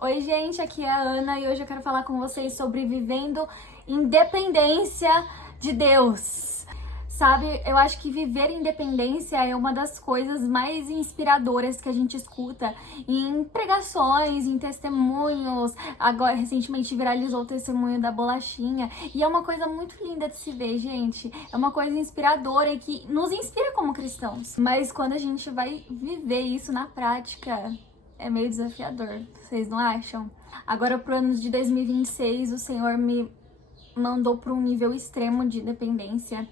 Oi, gente, aqui é a Ana e hoje eu quero falar com vocês sobre vivendo independência de Deus. Sabe, eu acho que viver independência é uma das coisas mais inspiradoras que a gente escuta em pregações, em testemunhos. Agora, recentemente viralizou o testemunho da bolachinha e é uma coisa muito linda de se ver, gente. É uma coisa inspiradora e que nos inspira como cristãos. Mas quando a gente vai viver isso na prática, é meio desafiador, vocês não acham? Agora, pro ano de 2026, o Senhor me mandou para um nível extremo de dependência.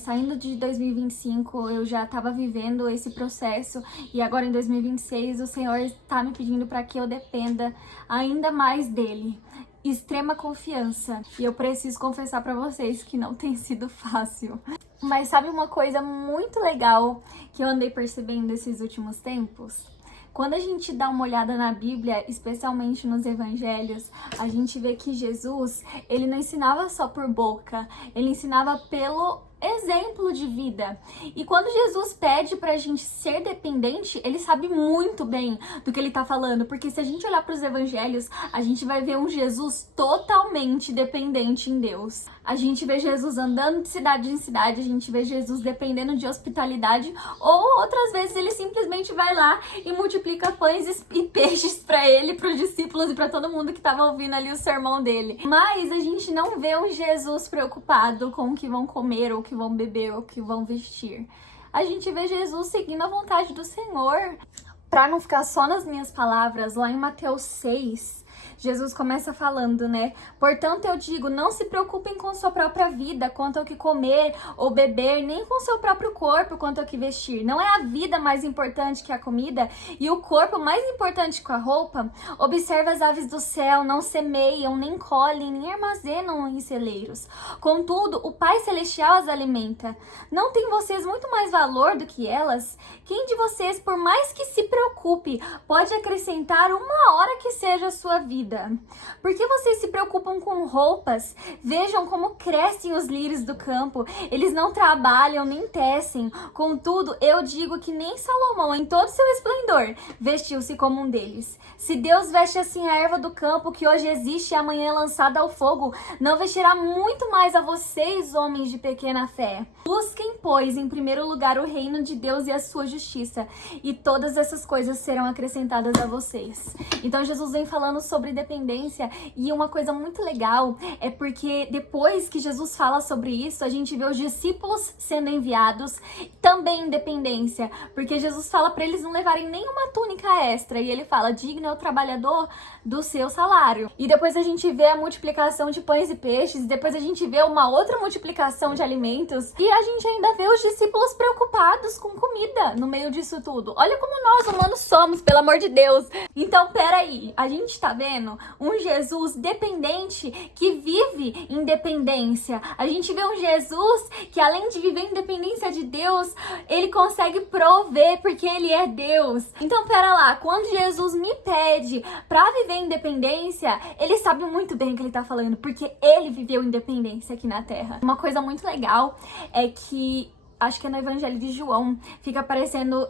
Saindo de 2025, eu já estava vivendo esse processo e agora em 2026 o Senhor está me pedindo para que eu dependa ainda mais dele. Extrema confiança. E eu preciso confessar para vocês que não tem sido fácil. Mas sabe uma coisa muito legal que eu andei percebendo esses últimos tempos? Quando a gente dá uma olhada na Bíblia, especialmente nos evangelhos, a gente vê que Jesus, ele não ensinava só por boca, ele ensinava pelo exemplo de vida. E quando Jesus pede pra gente ser dependente, ele sabe muito bem do que ele tá falando, porque se a gente olhar pros evangelhos, a gente vai ver um Jesus totalmente dependente em Deus. A gente vê Jesus andando de cidade em cidade, a gente vê Jesus dependendo de hospitalidade, ou outras vezes ele simplesmente vai lá e multiplica pães e peixes pra ele, pros discípulos e pra todo mundo que tava ouvindo ali o sermão dele. Mas a gente não vê um Jesus preocupado com o que vão comer ou o que vão beber ou o que vão vestir. A gente vê Jesus seguindo a vontade do Senhor. Para não ficar só nas minhas palavras, lá em Mateus 6, Jesus começa falando, né? Portanto, eu digo, não se preocupem com sua própria vida, quanto ao que comer ou beber, nem com seu próprio corpo, quanto ao que vestir. Não é a vida mais importante que a comida e o corpo mais importante que a roupa? Observe as aves do céu, não semeiam, nem colhem, nem armazenam em celeiros. Contudo, o Pai Celestial as alimenta. Não tem vocês muito mais valor do que elas? Quem de vocês, por mais que se preocupe, pode acrescentar uma hora que seja a sua vida? Por que vocês se preocupam com roupas? Vejam como crescem os lírios do campo. Eles não trabalham nem tecem. Contudo, eu digo que nem Salomão, em todo seu esplendor, vestiu-se como um deles. Se Deus veste assim a erva do campo, que hoje existe e amanhã é lançada ao fogo, não vestirá muito mais a vocês, homens de pequena fé. Busquem, pois, em primeiro lugar o reino de Deus e a sua justiça, e todas essas coisas serão acrescentadas a vocês. Então Jesus vem falando sobre dependência, e uma coisa muito legal é porque depois que Jesus fala sobre isso, a gente vê os discípulos sendo enviados também em dependência, porque Jesus fala para eles não levarem nenhuma túnica extra, e ele fala, digno é o trabalhador do seu salário. E depois a gente vê a multiplicação de pães e peixes, e depois a gente vê uma outra multiplicação de alimentos, e a gente ainda vê os discípulos preocupados com comida no meio disso tudo. Olha como nós humanos somos, pelo amor de Deus. Então, peraí, a gente tá vendo um Jesus dependente que vive em dependência. A gente vê um Jesus que, além de viver em dependência de Deus, ele consegue prover porque ele é Deus. Então, pera lá, quando Jesus me pede pra viver em dependência, ele sabe muito bem o que ele tá falando, porque ele viveu independência aqui na Terra. Uma coisa muito legal é que acho que é no Evangelho de João, fica aparecendo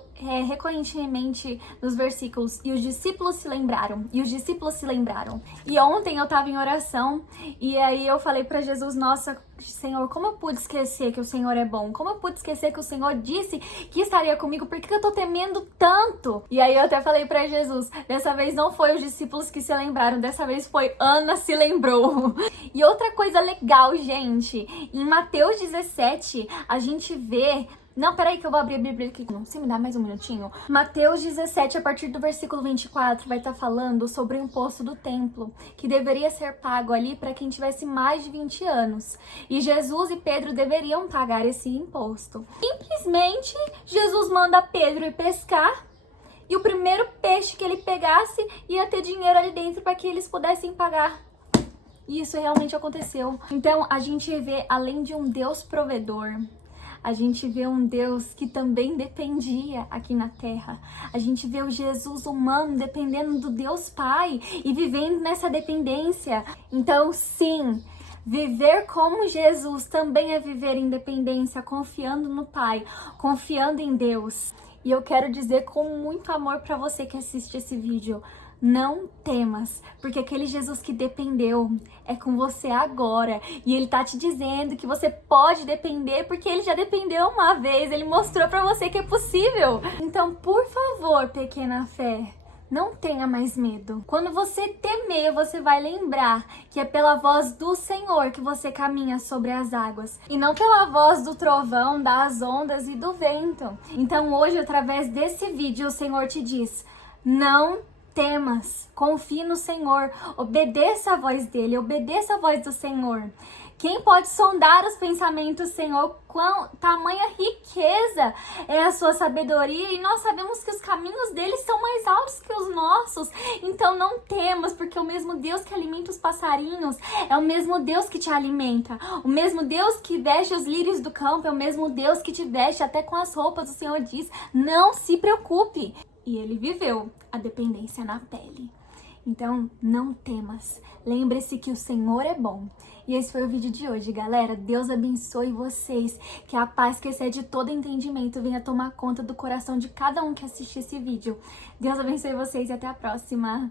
recorrentemente nos versículos, e os discípulos se lembraram, e os discípulos se lembraram. E ontem eu tava em oração, e aí eu falei pra Jesus, nossa, Senhor, como eu pude esquecer que o Senhor é bom? Como eu pude esquecer que o Senhor disse que estaria comigo? Por que eu tô temendo tanto? E aí eu até falei pra Jesus, dessa vez não foi os discípulos que se lembraram, dessa vez foi Ana se lembrou. E outra coisa legal, gente, em Mateus 17, a gente vê... Não, peraí que eu vou abrir a Bíblia aqui. Você me dá mais um minutinho? Mateus 17, a partir do versículo 24, vai estar falando sobre o imposto do templo, que deveria ser pago ali para quem tivesse mais de 20 anos. E Jesus e Pedro deveriam pagar esse imposto. Simplesmente, Jesus manda Pedro ir pescar, e o primeiro peixe que ele pegasse ia ter dinheiro ali dentro para que eles pudessem pagar. E isso realmente aconteceu. Então, a gente vê, além de um Deus provedor, a gente vê um Deus que também dependia aqui na Terra. A gente vê o Jesus humano dependendo do Deus Pai e vivendo nessa dependência. Então, sim, viver como Jesus também é viver em dependência, confiando no Pai, confiando em Deus. E eu quero dizer com muito amor para você que assiste esse vídeo, Não temas, porque aquele Jesus que dependeu é com você agora. E ele tá te dizendo que você pode depender, porque ele já dependeu uma vez. Ele mostrou pra você que é possível. Então, por favor, pequena fé, não tenha mais medo. Quando você temer, você vai lembrar que é pela voz do Senhor que você caminha sobre as águas. E não pela voz do trovão, das ondas e do vento. Então hoje, através desse vídeo, o Senhor te diz: não temas, confie no Senhor, obedeça a voz dele, obedeça a voz do Senhor. Quem pode sondar os pensamentos, Senhor? Quão tamanha riqueza é a sua sabedoria, e nós sabemos que os caminhos deles são mais altos que os nossos. Então não temas, porque o mesmo Deus que alimenta os passarinhos é o mesmo Deus que te alimenta. O mesmo Deus que veste os lírios do campo é o mesmo Deus que te veste até com as roupas. O Senhor diz: não se preocupe. E ele viveu a dependência na pele. Então, não temas. Lembre-se que o Senhor é bom. E esse foi o vídeo de hoje, galera. Deus abençoe vocês. Que a paz que excede todo entendimento venha tomar conta do coração de cada um que assistir esse vídeo. Deus abençoe vocês e até a próxima.